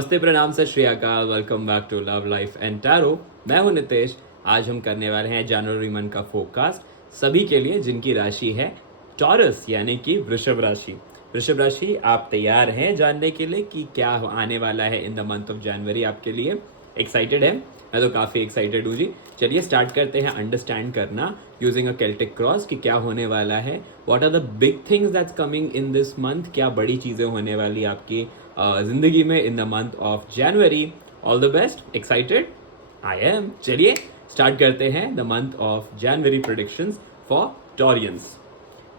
नमस्ते, प्रणाम, सत श्री अकाल। Welcome back to love life and tarot. मैं हूं नितेश। आज हम करने वाले हैं जनवरी मंथ का फोरकास्ट सभी के लिए जिनकी राशि है टॉरस यानी कि वृषभ राशि। वृषभ राशि, आप तैयार हैं जानने के लिए कि क्या आने वाला है इन द मंथ ऑफ जनवरी आपके लिए? एक्साइटेड है? मैं तो काफ़ी एक्साइटेड हूँ जी। चलिए स्टार्ट करते हैं अंडरस्टैंड करना यूजिंग अ केल्टिक क्रॉस कि क्या होने वाला है। What are the big things that's coming in this month? क्या बड़ी चीज़ें होने वाली आपकी जिंदगी में in the month of January? All the best. Excited? I am. चलिए स्टार्ट करते हैं the month of January predictions for Taureans.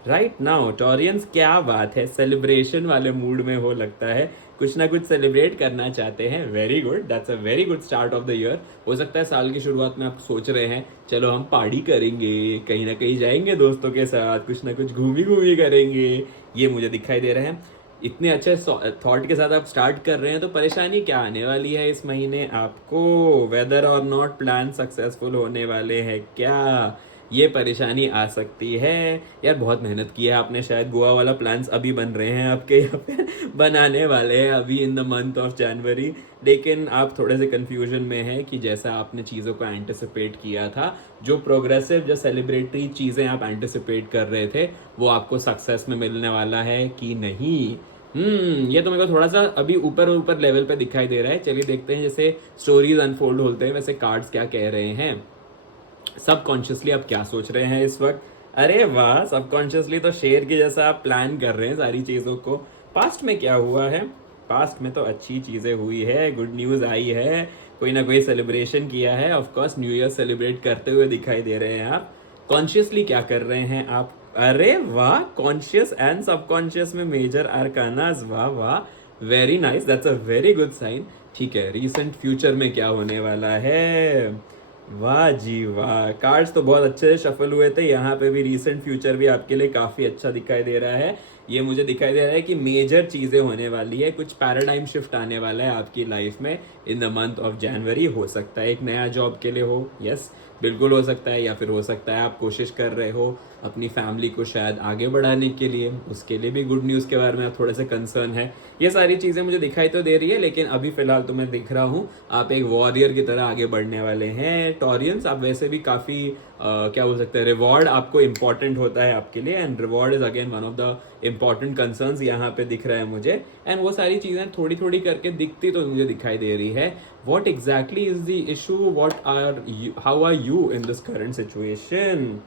Right now Taureans, क्या बात है, सेलिब्रेशन वाले मूड में हो लगता है, कुछ ना कुछ सेलिब्रेट करना चाहते हैं। Very good, that's a very good start of the year. हो सकता है साल की शुरुआत में आप सोच रहे हैं चलो हम पार्टी करेंगे, कहीं ना कहीं जाएंगे दोस्तों के साथ, कुछ ना कुछ घूमी घूमी करेंगे। ये मुझे दिखाई दे रहा है। इतने अच्छे थॉट के साथ आप स्टार्ट कर रहे हैं तो परेशानी क्या आने वाली है इस महीने आपको? वेदर और नॉट प्लान सक्सेसफुल होने वाले हैं क्या? ये परेशानी आ सकती है। यार बहुत मेहनत की है आपने, शायद गोवा वाला प्लान्स अभी बन रहे हैं आपके यहाँ पे बनाने वाले हैं अभी इन द मंथ ऑफ जनवरी। लेकिन आप थोड़े से कंफ्यूजन में हैं कि जैसा आपने चीज़ों को एंटिसिपेट किया था, जो प्रोग्रेसिव जो सेलिब्रेटरी चीज़ें आप एंटिसिपेट कर रहे थे, वो आपको सक्सेस में मिलने वाला है कि नहीं? ये तो मेरे को थोड़ा सा अभी ऊपर ऊपर लेवल पे दिखाई दे रहा है। चलिए देखते हैं जैसे स्टोरीज अनफोल्ड होते हैं वैसे कार्ड्स क्या कह रहे हैं। सबकॉन्शियसली आप क्या सोच रहे हैं इस वक्त? अरे वाह, सबकॉन्शियसली तो शेर की जैसा आप प्लान कर रहे हैं सारी चीज़ों को। पास्ट में क्या हुआ है? पास्ट में तो अच्छी चीज़ें हुई है, गुड न्यूज़ आई है, कोई ना कोई सेलिब्रेशन किया है। Of course new year celebrate करते हुए दिखाई दे रहे हैं आप। कॉन्शियसली क्या कर रहे हैं आप? अरे वाह, कॉन्शियस एंड सबकॉन्शियस में मेजर आर्कानास, वाह वाह, very nice, that's a very good sign. ठीक है, रिसेंट फ्यूचर में क्या होने वाला है? वाह जी वाह, कार्ड्स तो बहुत अच्छे से शफल हुए थे। यहाँ पे भी रिसेंट फ्यूचर भी आपके लिए काफ़ी अच्छा दिखाई दे रहा है। ये मुझे दिखाई दे रहा है कि मेजर चीज़ें होने वाली है, कुछ पैराडाइम शिफ्ट आने वाला है आपकी लाइफ में इन द मंथ ऑफ जनवरी। हो सकता है एक नया जॉब के लिए हो, यस बिल्कुल हो सकता है, या फिर हो सकता है आप कोशिश कर रहे हो अपनी फैमिली को शायद आगे बढ़ाने के लिए, उसके लिए भी गुड न्यूज़ के बारे में आप थोड़े से कंसर्न है। ये सारी चीज़ें मुझे दिखाई तो दे रही है, लेकिन अभी फिलहाल तो मैं दिख रहा हूँ आप एक वॉरियर की तरह आगे बढ़ने वाले हैं टॉरियंस। आप वैसे भी काफ़ी क्या बोल सकते हैं, रिवॉर्ड आपको इंपॉर्टेंट होता है आपके लिए, and reward is again one of the important concerns यहाँ पे दिख रहा है मुझे। एंड वो सारी चीज़ें थोड़ी थोड़ी करके दिखती तो मुझे दिखाई दे रही है। What exactly is the issue? What are you, how are you in this current situation?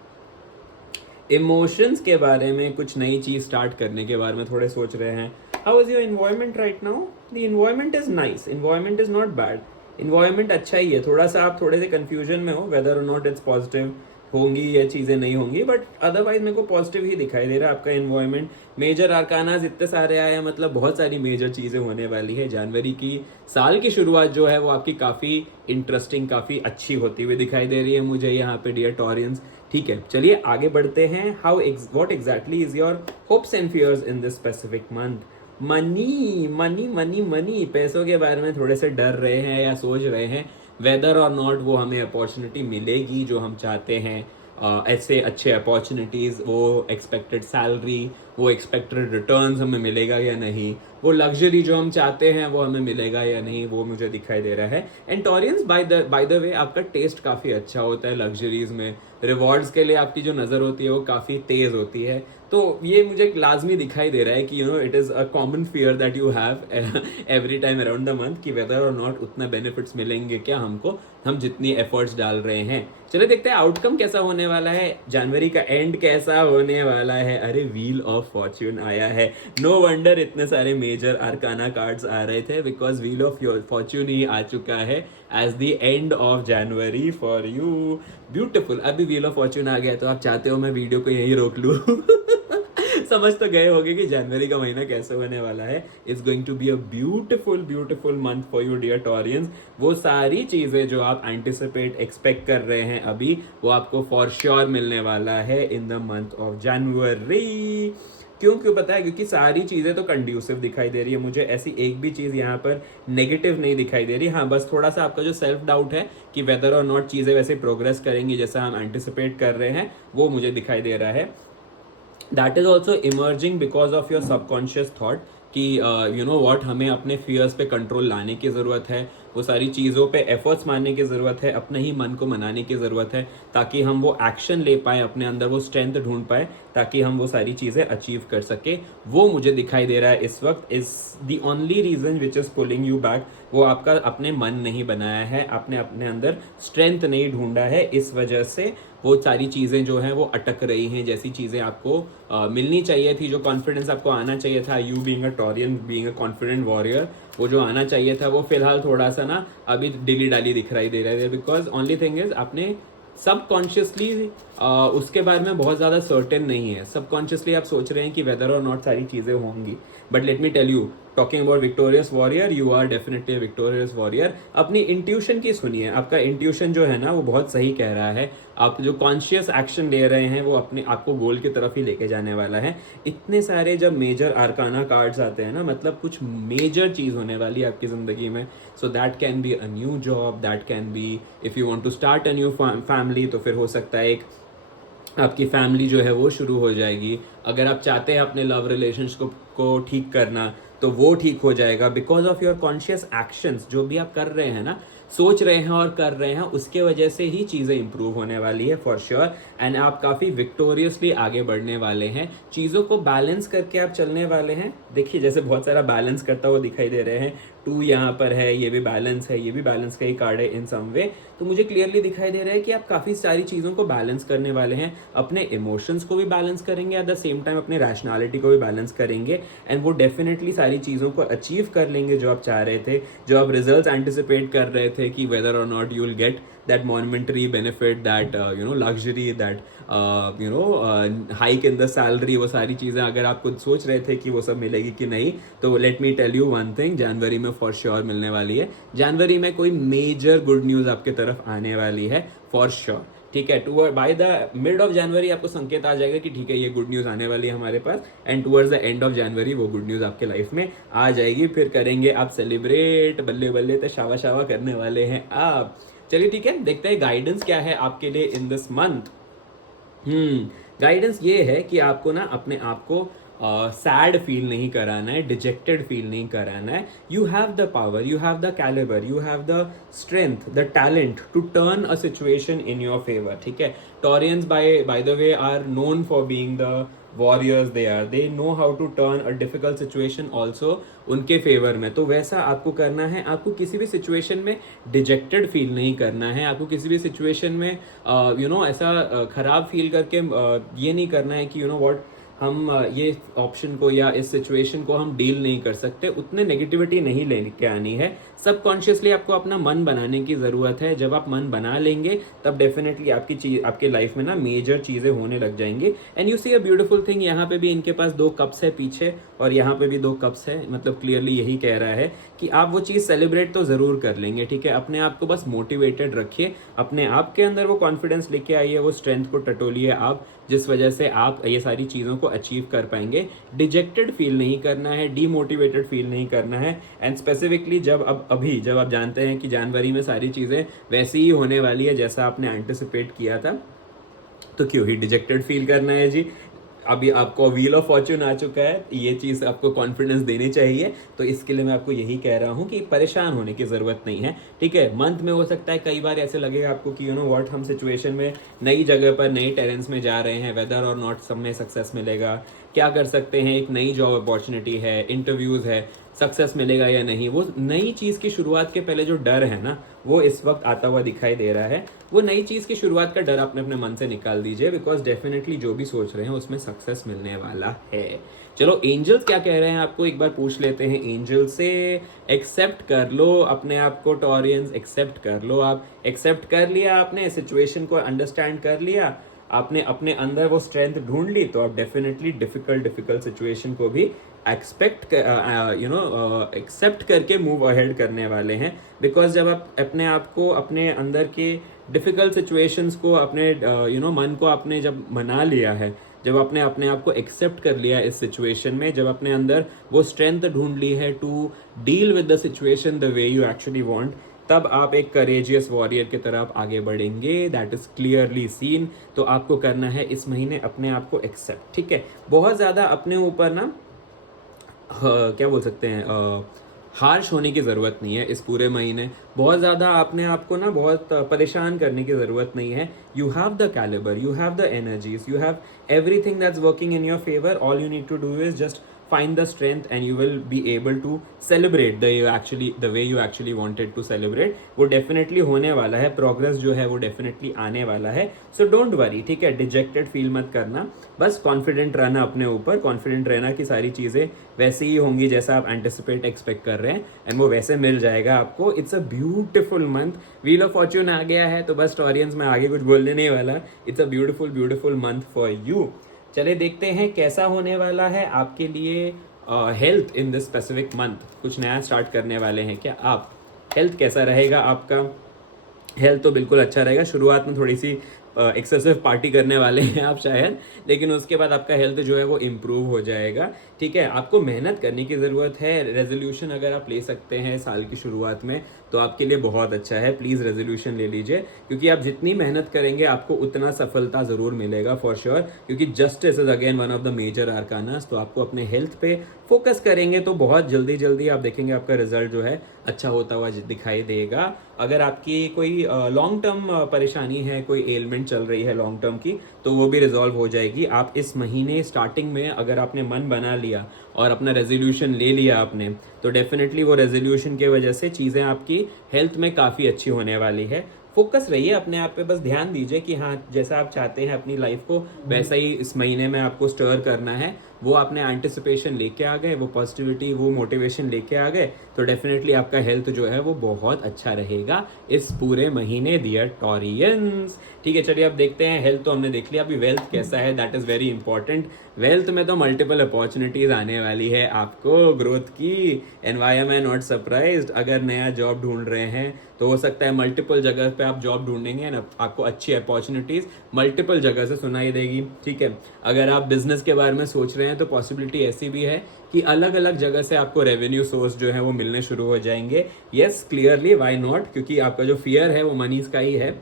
Emotions के बारे में, कुछ नई चीज़ स्टार्ट करने के बारे में थोड़े सोच रहे हैं। How is your environment right now? The environment is nice, environment is not bad, environment अच्छा ही है। थोड़ा सा आप थोड़े से कंफ्यूजन में हो वेदर और नॉट इट्स पॉजिटिव होंगी ये चीज़ें नहीं होंगी, बट अदरवाइज मेरे को पॉजिटिव ही दिखाई दे रहा है आपका इन्वायरमेंट। मेजर आर्कानाज इतने सारे आए हैं, मतलब बहुत सारी मेजर चीज़ें होने वाली है जनवरी की। साल की शुरुआत जो है वो आपकी काफ़ी इंटरेस्टिंग, काफ़ी अच्छी होती हुई दिखाई दे रही है मुझे यहाँ पे डियर टॉरियंस। ठीक है, चलिए आगे बढ़ते हैं। What exactly is your hopes and fears in this specific month? Money money money money, पैसों के बारे में थोड़े से डर रहे हैं या सोच रहे हैं वेदर और नॉट वो हमें अपॉर्चुनिटी मिलेगी जो हम चाहते हैं। ऐसे अच्छे अपॉर्चुनिटीज़, वो एक्सपेक्टेड सैलरी, वो एक्सपेक्टेड रिटर्न्स हमें मिलेगा या नहीं, वो लग्जरी जो हम चाहते हैं वो हमें मिलेगा या नहीं, वो मुझे दिखाई दे रहा है। एंड टॉरियंस, बाय द वे, आपका टेस्ट काफ़ी अच्छा होता है लग्जरीज में। रिवॉर्ड्स के लिए आपकी जो नज़र होती है वो काफ़ी तेज़ होती है। तो ये मुझे लाजमी दिखाई दे रहा है कि it is a common fear that you have every time around the month कि वेदर और नॉट उतना बेनिफिट्स मिलेंगे क्या हमको, हम जितनी एफर्ट्स डाल रहे हैं। चलिए देखते हैं आउटकम कैसा होने वाला है, जनवरी का एंड कैसा होने वाला है। अरे व्हील ऑफ फॉर्च्यून आया है। नो वंडर इतने सारे मेजर आर्काना कार्ड्स आ रहे थे, बिकॉज व्हील ऑफ फॉर्च्यून ही आ चुका है as the end of January for you. Beautiful. अभी व्हील ऑफ फॉर्च्यून आ गया तो आप चाहते हो मैं वीडियो को यहीं रोक लूँ? समझ तो गए होगे कि जनवरी का महीना कैसे होने वाला है। It's going to be a beautiful beautiful month for you dear Taureans. वो सारी चीजें जो आप एंटिसिपेट एक्सपेक्ट कर रहे हैं अभी, वो आपको फॉर श्योर मिलने वाला है इन द मंथ ऑफ जनवरी। क्यों पता है? क्योंकि सारी चीज़ें तो कंड्यूसिव दिखाई दे रही है मुझे, ऐसी एक भी चीज़ यहाँ पर नेगेटिव नहीं दिखाई दे रही। हाँ, बस थोड़ा सा आपका जो सेल्फ डाउट है कि वेदर और नॉट चीज़ें वैसे प्रोग्रेस करेंगी जैसा हम एंटिसिपेट कर रहे हैं, वो मुझे दिखाई दे रहा है। That is also emerging because of your subconscious thought कि यू नो व्हाट, हमें अपने फियर्स पे कंट्रोल लाने की ज़रूरत है, वो सारी चीज़ों पे एफर्ट्स मारने की ज़रूरत है, अपने ही मन को मनाने की ज़रूरत है, ताकि हम वो एक्शन ले पाएँ, अपने अंदर वो स्ट्रेंथ ढूंढ पाए, ताकि हम वो सारी चीज़ें अचीव कर सके। वो मुझे दिखाई दे रहा है इस वक्त is the only reason which is pulling you back. वो आपका अपने मन नहीं बनाया है, आपने अपने अंदर स्ट्रेंथ नहीं ढूंढा है, इस वजह से वो सारी चीज़ें जो हैं वो अटक रही हैं। जैसी चीज़ें आपको मिलनी चाहिए थी, जो कॉन्फिडेंस आपको आना चाहिए था, you being a Taurean, being a confident warrior, वो जो आना चाहिए था वो फिलहाल थोड़ा सा ना अभी डिली डाली दिखाई दे रहा है। बिकॉज ओनली थिंग इज आपने सबकॉन्शियसली उसके बारे में बहुत ज़्यादा सर्टेन नहीं है। सबकॉन्शियसली आप सोच रहे हैं कि वेदर और नॉट सारी चीज़ें होंगी, but let me tell you, talking about victorious warrior, you are definitely victorious warrior. अपनी इंट्यूशन की सुनिए, आपका इंट्यूशन जो है ना वो बहुत सही कह रहा है। आप जो कॉन्शियस एक्शन ले रहे हैं वो अपने आपको गोल की तरफ ही लेके जाने वाला है। इतने सारे जब मेजर आर्काना कार्ड्स आते हैं ना, मतलब कुछ मेजर चीज़ होने वाली है आपकी ज़िंदगी में। So that can be a new job, that can be if you want to start a new family, तो फिर हो सकता है एक आपकी फैमिली जो है वो शुरू हो जाएगी। अगर आप चाहते हैं अपने लव रिलेशनशिप को ठीक करना, तो वो ठीक हो जाएगा because of your conscious actions. जो भी आप कर रहे हैं ना, सोच रहे हैं और कर रहे हैं, उसके वजह से ही चीज़ें इंप्रूव होने वाली है फॉर श्योर। एंड आप काफ़ी विक्टोरियसली आगे बढ़ने वाले हैं, चीज़ों को बैलेंस करके आप चलने वाले हैं। देखिए जैसे बहुत सारा बैलेंस करता हुआ दिखाई दे रहे हैं, 2 यहाँ पर है, ये भी बैलेंस है, ये भी बैलेंस का ही कार्ड है इन सम वे। तो मुझे क्लियरली दिखाई दे रहा है कि आप काफ़ी सारी चीज़ों को बैलेंस करने वाले हैं। अपने इमोशंस को भी बैलेंस करेंगे, एट द सेम टाइम अपने रैशनैलिटी को भी बैलेंस करेंगे, एंड वो डेफिनेटली सारी चीज़ों को अचीव कर लेंगे जो आप चाह रहे थे, जो आप रिजल्ट्स एंटिसिपेट कर रहे थे कि वेदर और not you will get that momentary benefit, that luxury, that hike in the salary। वो सारी चीज़ें अगर आप खुद सोच रहे थे कि वो सब मिलेगी कि नहीं, तो let me tell you one thing, जनवरी में फॉर श्योर मिलने वाली है। जनवरी में कोई मेजर गुड न्यूज़ आपके तरफ आने वाली है फॉर श्योर, ठीक है। Toward by the mid of January आपको संकेत आ जाएगा कि ठीक है ये गुड न्यूज़ आने वाली है हमारे पास, and towards the end of जनवरी वो गुड न्यूज़ आपके लाइफ में आ जाएगी। फिर करेंगे आप सेलिब्रेट, बल्ले बल्ले, तो शावा शावा करने वाले हैं आप। चलिए ठीक है, देखते हैं गाइडेंस क्या है आपके लिए इन दिस मंथ। गाइडेंस ये है कि आपको ना अपने आप को सैड फील नहीं कराना है, डिजेक्टेड फील नहीं कराना है। You have the power, you have the calibre, you have the strength, the talent to turn a situation in your favour, ठीक है। Taureans by the way are known for being the warriors, they know how to turn a difficult situation also उनके favour में। तो वैसा आपको करना है। आपको किसी भी सिचुएशन में डिजेक्टेड फील नहीं करना है, आपको किसी भी सिचुएशन में ऐसा खराब फील करके ये नहीं करना है कि व्हाट, हम ये ऑप्शन को या इस सिचुएशन को हम डील नहीं कर सकते, उतने नेगेटिविटी नहीं लेके आनी है। सबकॉन्शियसली आपको अपना मन बनाने की ज़रूरत है। जब आप मन बना लेंगे तब डेफिनेटली आपके लाइफ में ना मेजर चीज़ें होने लग जाएंगी। And you see a beautiful thing, यहाँ पे भी इनके पास 2 कप्स है पीछे, और यहाँ पे भी 2 कप्स है, मतलब क्लियरली यही कह रहा है कि आप वो चीज़ सेलिब्रेट तो ज़रूर कर लेंगे, ठीक है। अपने आप को बस मोटिवेटेड रखिए, अपने आप के अंदर वो कॉन्फिडेंस लेके आइए, वो स्ट्रेंथ को टटोलिए आप, जिस वजह से आप ये सारी चीज़ों को अचीव कर पाएंगे। डिजेक्टेड फील नहीं करना है, डीमोटिवेटेड फील नहीं करना है। एंड स्पेसिफिकली जब आप जानते हैं कि जनवरी में सारी चीज़ें वैसी ही होने वाली है जैसा आपने एंटिसिपेट किया था, तो क्यों ही डिजेक्टेड फील करना है जी। अभी आपको व्हील ऑफ फॉर्च्यून आ चुका है, ये चीज़ आपको कॉन्फिडेंस देनी चाहिए। तो इसके लिए मैं आपको यही कह रहा हूँ कि परेशान होने की ज़रूरत नहीं है, ठीक है। मंथ में हो सकता है कई बार ऐसे लगेगा आपको कि व्हाट, हम सिचुएशन में नई जगह पर नई टेरेंस में जा रहे हैं, वेदर और नॉट सब में सक्सेस मिलेगा, क्या कर सकते हैं, एक नई जॉब अपॉर्चुनिटी है, इंटरव्यूज़ है, सक्सेस मिलेगा या नहीं। वो नई चीज़ की शुरुआत के पहले जो डर है ना, वो इस वक्त आता हुआ दिखाई दे रहा है। वो नई चीज़ की शुरुआत का डर अपने मन से निकाल दीजिए, बिकॉज डेफिनेटली जो भी सोच रहे हैं उसमें सक्सेस मिलने वाला है। चलो एंजल्स क्या कह रहे हैं आपको एक बार पूछ लेते हैं एंजल से। एक्सेप्ट कर लो अपने आप को टॉरियंस, एक्सेप्ट कर लो। आप एक्सेप्ट कर लिया, आपने सिचुएशन को अंडरस्टैंड कर लिया, आपने अपने अंदर वो स्ट्रेंथ ढूंढ ली, तो आप डेफिनेटली डिफिकल्ट सिचुएशन को भी एक्सेप्ट करके मूव अहेड करने वाले हैं। बिकॉज जब आप अपने आप को, अपने अंदर के डिफिकल्ट सिचुएशंस को, अपने मन को आपने जब मना लिया है, जब आपने अपने आप को एक्सेप्ट कर लिया इस सिचुएशन में, जब अपने अंदर वो स्ट्रेंथ ढूंढ ली है to deal with the situation the way you actually want, तब आप एक करेजियस वॉरियर की तरफ आगे बढ़ेंगे। That is clearly seen. तो आपको करना है इस महीने अपने आप को एक्सेप्ट, ठीक है। बहुत ज़्यादा अपने ऊपर ना क्या बोल सकते हैं, हार्श होने की ज़रूरत नहीं है इस पूरे महीने। बहुत ज़्यादा आपने आपको ना बहुत परेशान करने की ज़रूरत नहीं है। You have the calibre, you have the energies, you have everything that's working in your favour. All you need to do is just find the strength and you will be able to celebrate the way you actually wanted to celebrate। वो definitely होने वाला है, progress जो है वो definitely आने वाला है। सो डोंट वरी, ठीक है, डिजेक्टेड फील मत करना, बस कॉन्फिडेंट रहना अपने ऊपर, कॉन्फिडेंट रहना कि सारी चीज़ें वैसे ही होंगी जैसा आप एंटिसिपेट एक्सपेक्ट कर रहे हैं, एंड वो वैसे मिल जाएगा आपको। It's a beautiful month, wheel of fortune आ गया है, तो बस टॉरियंस में आगे कुछ बोलने नहीं वाला। It's a beautiful beautiful month for you. चले देखते हैं कैसा होने वाला है आपके लिए health in this specific month. कुछ नया स्टार्ट करने वाले हैं क्या आप? हेल्थ कैसा रहेगा आपका? हेल्थ तो बिल्कुल अच्छा रहेगा। शुरुआत में थोड़ी सी एक्सेसिव पार्टी करने वाले हैं आप शायद, लेकिन उसके बाद आपका हेल्थ जो है वो इम्प्रूव हो जाएगा। ठीक है, आपको मेहनत करने की ज़रूरत है। रेजोल्यूशन अगर आप ले सकते हैं साल की शुरुआत में तो आपके लिए बहुत अच्छा है। प्लीज़ रेजोल्यूशन ले लीजिए, क्योंकि आप जितनी मेहनत करेंगे आपको उतना सफलता ज़रूर मिलेगा फॉर श्योर। क्योंकि justice is again one of the major arcanas. तो आपको अपने हेल्थ पे फोकस करेंगे तो बहुत जल्दी जल्दी आप देखेंगे आपका रिजल्ट जो है अच्छा होता हुआ दिखाई देगा। अगर आपकी कोई लॉन्ग टर्म परेशानी है, कोई एलिमेंट चल रही है लॉन्ग टर्म की, तो वो भी रिजॉल्व हो जाएगी। आप इस महीने स्टार्टिंग में अगर आपने मन बना लिया और अपना रेजोल्यूशन ले लिया आपने, तो डेफिनेटली वो रेजोल्यूशन की वजह से चीज़ें आपकी हेल्थ में काफ़ी अच्छी होने वाली है। फोकस रहिए अपने आप पे, बस ध्यान दीजिए कि हाँ, जैसा आप चाहते हैं अपनी लाइफ को वैसा ही इस महीने में आपको स्टर करना है। वो आपने एंटिसिपेशन लेके आ गए, वो पॉजिटिविटी, वो मोटिवेशन लेके आ गए, तो डेफिनेटली आपका हेल्थ जो है वो बहुत अच्छा रहेगा इस पूरे महीने, डियर टॉरियंस। ठीक है, चलिए अब देखते हैं। हेल्थ तो हमने देख लिया, अभी वेल्थ कैसा है, that is very important. Wealth में तो मल्टीपल अपॉर्चुनिटीज़ आने वाली है आपको ग्रोथ की। And why am I not surprised? अगर नया जॉब ढूंढ रहे हैं तो हो सकता है मल्टीपल जगह पे आप जॉब ढूंढेंगे ना, आपको अच्छी अपॉर्चुनिटीज़ मल्टीपल जगह से सुनाई देगी। ठीक है, अगर आप बिजनेस के बारे में सोच रहे हैं तो पॉसिबिलिटी ऐसी भी है कि अलग अलग जगह से आपको रेवेन्यू सोर्स जो है वो मिलने शुरू हो जाएंगे। Yes, clearly, why not? क्योंकि आपका जो फियर है वो मनीज का ही है,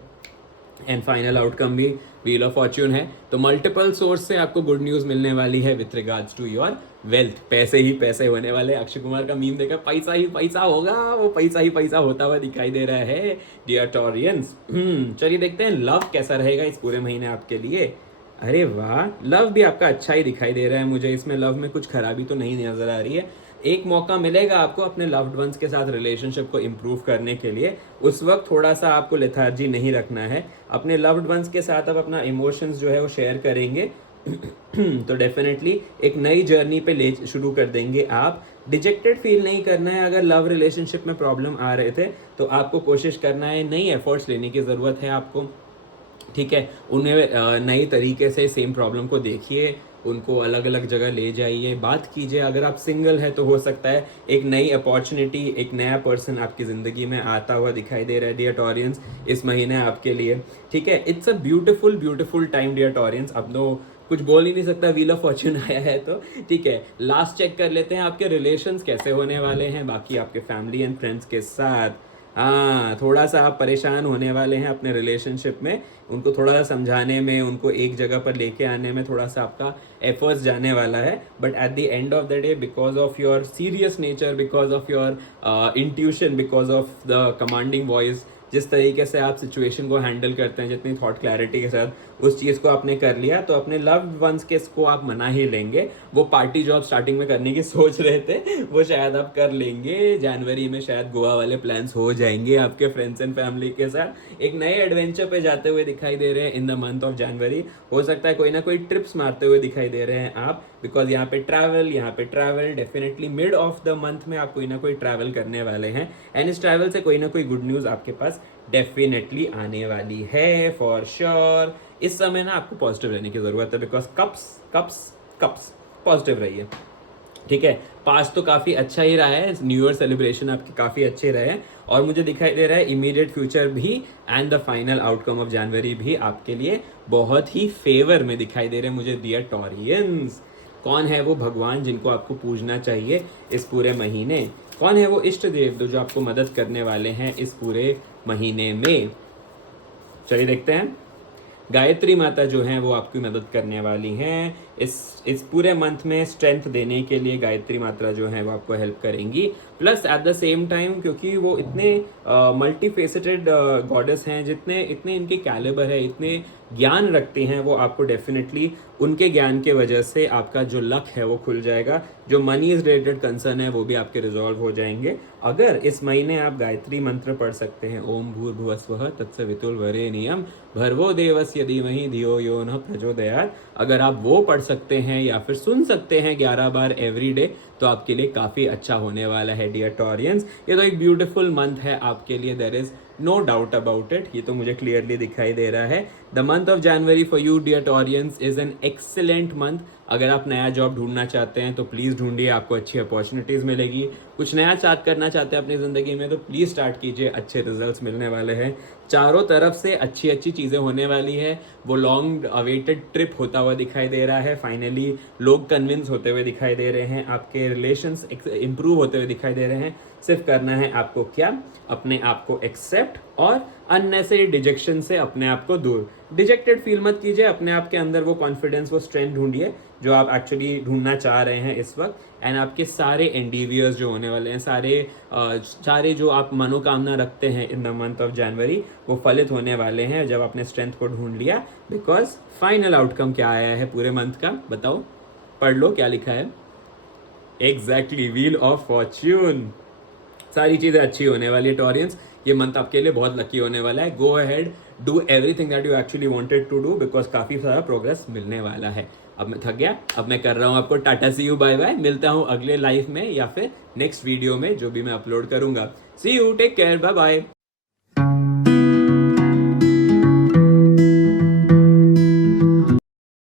एंड फाइनल आउटकम भी व्हील ऑफ फॉर्च्यून है। तो मल्टीपल सोर्स से आपको गुड न्यूज मिलने वाली है with regards to your wealth. पैसे ही पैसे होने वाले। अक्षय कुमार का मीम देखा, पैसा ही पैसा होगा, वो पैसा ही पैसा होता हुआ दिखाई दे रहा है डियर टॉरियंस। चलिए देखते हैं लव कैसा रहेगा इस पूरे महीने आपके लिए। अरे वाह, लव भी आपका अच्छा ही दिखाई दे रहा है मुझे। इसमें लव में कुछ खराबी तो नहीं नजर आ रही है। एक मौका मिलेगा आपको अपने लव्ड वंस के साथ रिलेशनशिप को इम्प्रूव करने के लिए। उस वक्त थोड़ा सा आपको लेथार्जी नहीं रखना है। अपने लव्ड वंस के साथ आप अपना इमोशंस जो है वो शेयर करेंगे तो डेफिनेटली एक नई जर्नी पे ले शुरू कर देंगे आप। डिजेक्टेड फील नहीं करना है। अगर लव रिलेशनशिप में प्रॉब्लम आ रहे थे तो आपको कोशिश करना है, नई एफर्ट्स लेने की ज़रूरत है आपको। ठीक है, उन्हें नई तरीके से सेम प्रॉब्लम को देखिए, उनको अलग अलग जगह ले जाइए, बात कीजिए। अगर आप सिंगल है तो हो सकता है एक नई अपॉर्चुनिटी, एक नया पर्सन आपकी ज़िंदगी में आता हुआ दिखाई दे रहा है डियर टॉरियंस इस महीने आपके लिए। ठीक है, it's a beautiful beautiful time dear Taureans. अब तो कुछ बोल ही नहीं सकता, व्हील ऑफ फॉर्च्यून आया है तो। ठीक है, लास्ट चेक कर लेते हैं आपके रिलेशंस कैसे होने वाले हैं बाकी आपके फैमिली एंड फ्रेंड्स के साथ। हाँ, थोड़ा सा आप परेशान होने वाले हैं अपने रिलेशनशिप में। उनको थोड़ा सा समझाने में, उनको एक जगह पर लेके आने में थोड़ा सा आपका एफर्ट्स जाने वाला है। But at the end of the day, because of your serious nature, because of your intuition, because of the commanding voice, जिस तरीके से आप सिचुएशन को हैंडल करते हैं, जितनी थॉट क्लैरिटी के साथ उस चीज़ को आपने कर लिया, तो अपने लव्ड वंस के को आप मना ही लेंगे। वो पार्टी जो आप स्टार्टिंग में करने की सोच रहे थे वो शायद आप कर लेंगे। जनवरी में शायद गोवा वाले प्लान्स हो जाएंगे आपके फ्रेंड्स एंड फैमिली के साथ। एक नए एडवेंचर पे जाते हुए दिखाई दे रहे हैं इन द मंथ ऑफ जनवरी। हो सकता है कोई ना कोई ट्रिप्स मारते हुए दिखाई दे रहे हैं आप, बिकॉज यहाँ पे travel definitely mid of the month में आप कोई ना कोई ट्रैवल करने वाले हैं, एंड इस ट्रैवल से कोई ना कोई गुड न्यूज़ आपके पास डेफिनेटली आने वाली है फॉर श्योर। इस समय ना आपको पॉजिटिव रहने की जरूरत है, because cups cups cups, positive रहिए। ठीक है, पास्ट तो काफ़ी अच्छा ही रहा है, न्यू ईयर सेलिब्रेशन आपके काफ़ी अच्छे रहे हैं, और मुझे दिखाई दे रहा है इमीडिएट फ्यूचर भी and the final outcome of January भी आपके लिए बहुत ही फेवर में दिखाई दे रहे हैं मुझे डियर टॉरियंस। कौन है वो भगवान जिनको आपको पूजना चाहिए इस पूरे महीने? कौन है वो इष्ट देव जो आपको मदद करने वाले हैं इस पूरे महीने में? चलिए देखते हैं। गायत्री माता जो हैं वो आपकी मदद करने वाली हैं। इस पूरे मंथ में स्ट्रेंथ देने के लिए गायत्री मात्रा जो है वो आपको हेल्प करेंगी। Plus at the same time क्योंकि वो इतने मल्टी फेसेटेड गॉडेस हैं, जितने इतने इनके कैलिबर है, इतने ज्ञान रखती हैं, वो आपको डेफिनेटली उनके ज्ञान के वजह से आपका जो लक है वो खुल जाएगा, जो मनी इज रिलेटेड कंसर्न है वो भी आपके रिजॉल्व हो जाएंगे। अगर इस महीने आप गायत्री मंत्र पढ़ सकते हैं, ओम भूर्भुवस्वः तत्सवितुर्वरेण्यं भर्गो देवस्य धीमहि धियो यो नः प्रचोदयात्, अगर आप वो पढ़ सकते हैं या फिर सुन सकते हैं 11 बार एवरी डे, तो आपके लिए काफ़ी अच्छा होने वाला है डियर टॉरियंस। ये तो एक ब्यूटीफुल मंथ है आपके लिए, there is no doubt about it, ये तो मुझे क्लियरली दिखाई दे रहा है। The month of January for you dear Taureans is an excellent month. अगर आप नया जॉब ढूंढना चाहते हैं तो प्लीज़ ढूंढिए, आपको अच्छी अपॉर्चुनिटीज़ मिलेगी। कुछ नया स्टार्ट करना चाहते हैं अपनी ज़िंदगी में तो प्लीज़ स्टार्ट कीजिए, अच्छे रिजल्ट्स मिलने वाले हैं। चारों तरफ से अच्छी अच्छी चीज़ें होने वाली है। वो लॉन्ग अवेटेड ट्रिप होता हुआ दिखाई दे रहा है, फाइनली लोग कन्विंस होते हुए दिखाई दे रहे हैं, आपके रिलेशंस इंप्रूव होते हुए दिखाई दे रहे हैं। सिर्फ करना है आपको क्या, अपने आप को एक्सेप्ट और अननेसेसरी डिजेक्शन से अपने आप को दूर। डिजेक्टेड फील मत कीजिए, अपने आप के अंदर वो कॉन्फिडेंस, वो स्ट्रेंथ ढूंढिए जो आप एक्चुअली ढूंढना चाह रहे हैं इस वक्त। एंड आपके सारे एंडीवियर्स जो होने वाले हैं, सारे जो आप मनोकामना रखते हैं इन द मंथ ऑफ जनवरी, वो फलित होने वाले हैं जब आपने स्ट्रेंथ को ढूंढ लिया। बिकॉज फाइनल आउटकम क्या आया है पूरे मंथ का, बताओ, पढ़ लो क्या लिखा है। Exactly, wheel of Fortune. सारी चीज़ें अच्छी होने वाली है टॉरियंस, ये मंथ आपके लिए बहुत लकी होने वाला है। Go ahead, do everything that you actually wanted to do, because काफ़ी सारा प्रोग्रेस मिलने वाला है। अब मैं थक गया, अब मैं कर रहा हूँ आपको टाटा, सी यू, बाय बाय। मिलता हूँ अगले लाइफ में या फिर नेक्स्ट वीडियो में जो भी मैं अपलोड करूंगा। See you, take care, bye bye.